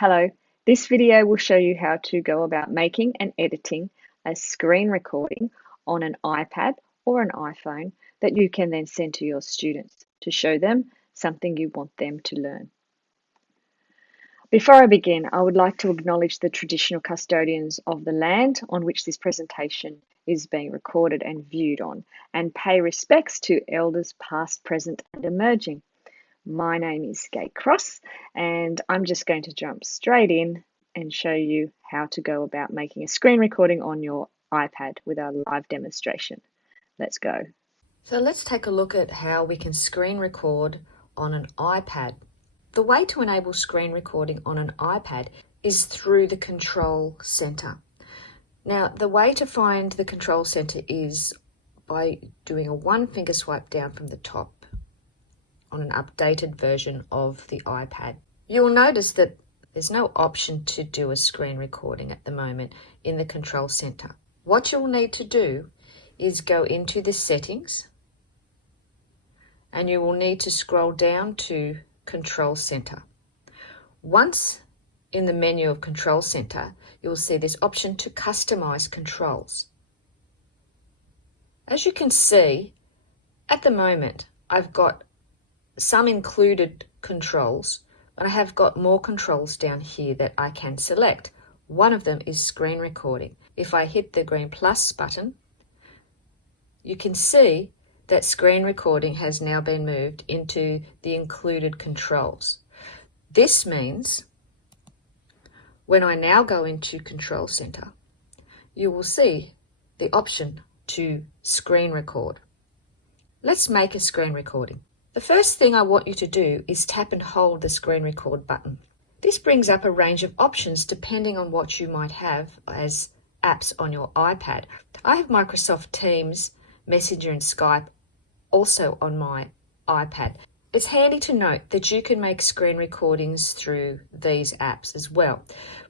Hello, this video will show you how to go about making and editing a screen recording on an iPad or an iPhone that you can then send to your students to show them something you want them to learn. Before I begin, I would like to acknowledge the traditional custodians of the land on which this presentation is being recorded and viewed on, and pay respects to elders past, present, and emerging. My name is Kate Cross, and I'm just going to jump straight in and show you how to go about making a screen recording on your iPad with our live demonstration. Let's go. So let's take a look at how we can screen record on an iPad. The way to enable screen recording on an iPad is through the control center. Now, the way to find the control center is by doing a one finger swipe down from the top on an updated version of the iPad. You will notice that there's no option to do a screen recording at the moment in the control center. What you'll need to do is go into the settings, and you will need to scroll down to Control Center. Once in the menu of Control Center, you'll see this option to customize controls. As you can see, at the moment, I've got some included controls, but I have got more controls down here that I can select. One of them is screen recording. If I hit the green plus button, you can see that screen recording has now been moved into the included controls. This means when I now go into Control Center, you will see the option to screen record. Let's make a screen recording. The first thing I want you to do is tap and hold the screen record button. This brings up a range of options depending on what you might have as apps on your iPad. I have Microsoft Teams, Messenger and Skype also on my iPad. It's handy to note that you can make screen recordings through these apps as well.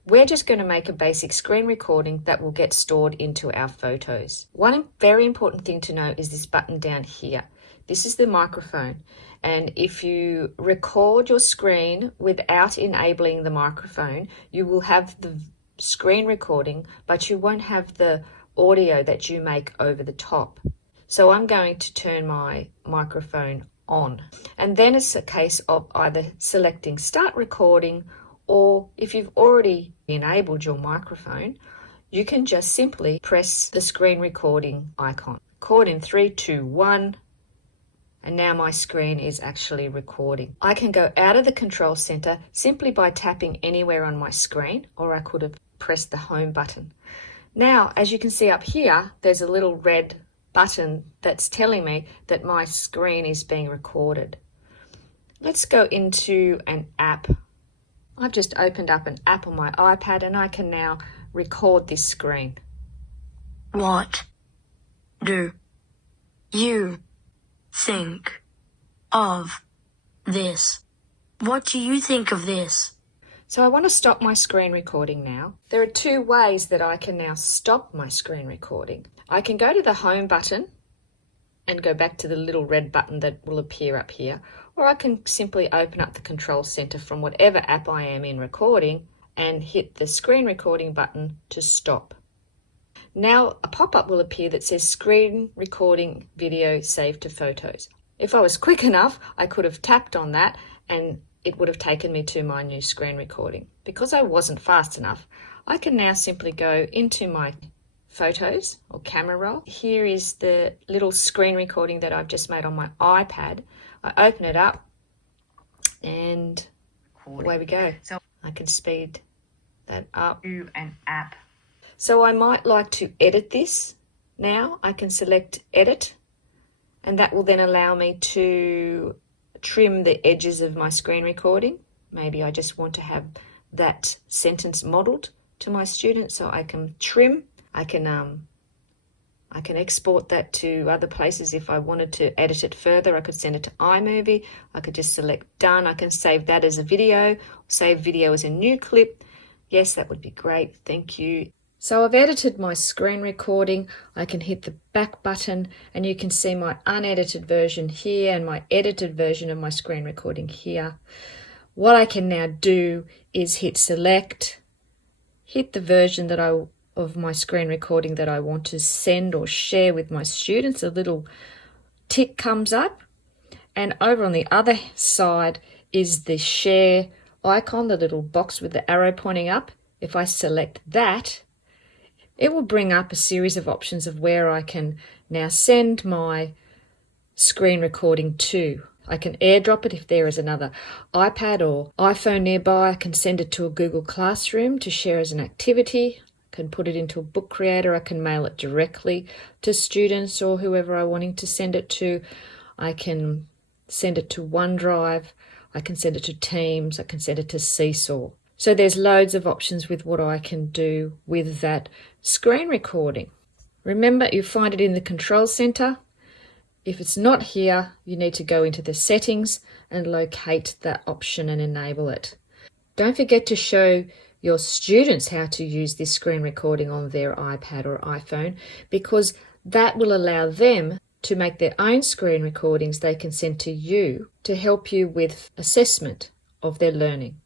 We're just going to make a basic screen recording that will get stored into our photos. One very important thing to note is this button down here. This is the microphone, and if you record your screen without enabling the microphone, you will have the screen recording, but you won't have the audio that you make over the top. So I'm going to turn my microphone on, and then it's a case of either selecting start recording, or if you've already enabled your microphone, you can just simply press the screen recording icon. Record in 3, 2, 1. And now my screen is actually recording. I can go out of the control center simply by tapping anywhere on my screen, or I could have pressed the home button. Now, as you can see up here, there's a little red button that's telling me that my screen is being recorded. Let's go into an app. I've just opened up an app on my iPad, and I can now record this screen. What do you think of this? What do you think of this? So I want to stop my screen recording now. There are two ways that I can now stop my screen recording. I can go to the home button and go back to the little red button that will appear up here, or I can simply open up the control center from whatever app I am in recording and hit the screen recording button to stop. Now a pop-up will appear that says screen recording video saved to photos. If I was quick enough, I could have tapped on that and it would have taken me to my new screen recording. Because I wasn't fast enough, I can now simply go into my photos or camera roll. Here is the little screen recording that I've just made on my iPad. I open it up and away we go. So I can speed that up. To an app. So I might like to edit this now. I can select edit, and that will then allow me to trim the edges of my screen recording. Maybe I just want to have that sentence modeled to my students, so I can trim. I can export that to other places. If I wanted to edit it further, I could send it to iMovie. I could just select done. I can save that as a video, save video as a new clip. Yes, that would be great. Thank you. So I've edited my screen recording. I can hit the back button and you can see my unedited version here and my edited version of my screen recording here. What I can now do is hit select, hit the version of my screen recording that I want to send or share with my students. A little tick comes up, and over on the other side is the share icon, the little box with the arrow pointing up. If I select that, it will bring up a series of options of where I can now send my screen recording to. I can airdrop it if there is another iPad or iPhone nearby. I can send it to a Google Classroom to share as an activity. I can put it into a book creator. I can mail it directly to students or whoever I'm wanting to send it to. I can send it to OneDrive. I can send it to Teams. I can send it to Seesaw. So there's loads of options with what I can do with that screen recording. Remember, you find it in the control center. If it's not here, you need to go into the settings and locate that option and enable it. Don't forget to show your students how to use this screen recording on their iPad or iPhone, because that will allow them to make their own screen recordings they can send to you to help you with assessment of their learning.